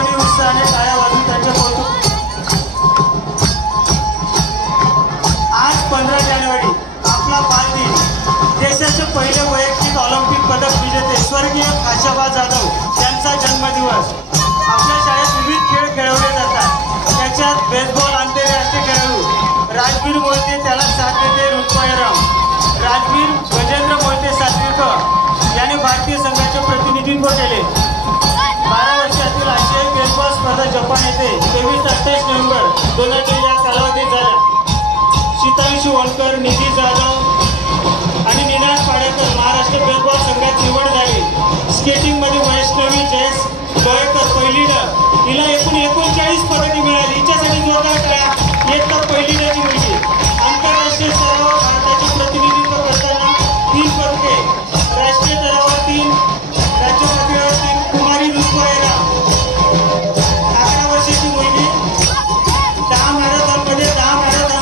सर्वांनी उत्साहाने टाळ्या वाजवून त्यांचे कौतुक. आज 15 जानेवारी आपला बालदिन. देशाचे पहिले वैयक्तिक ऑलिम्पिक पदक विजेते स्वर्गीय खाशाबा जाधव यांचा जन्मदिवस. आपल्या शाळेत विविध खेळ खेळवले जातात. त्याच्यात बेसबॉल आंतरराष्ट्रीय खेळाडू राजवीर मोहिते त्याला साथ देते रुक्माईराम. राजवीर गजेंद्र मोहिते सात्विक याने भारतीय संघाचे प्रतिनिधित्व केले. 12 वर्षातील आशियाई बेसबॉल स्पर्धा जपान येथे 23-28 नोव्हेंबर 2003 या कालावधीत झाल्या. शीतांशू वनकर, निधी जाधव आणि निनाद पाडेकर महाराष्ट्र बेसबॉल संघात निवड झाली. स्केटिंगमध्ये वैष्णवी जयस गोयकर पहिलीनं. हिला एकूण 39 पदके मिळाली. हिच्यासाठी जोरदार टाळ्या. इयत्ता पहिलीची मुलगी. आंतरराष्ट्रीय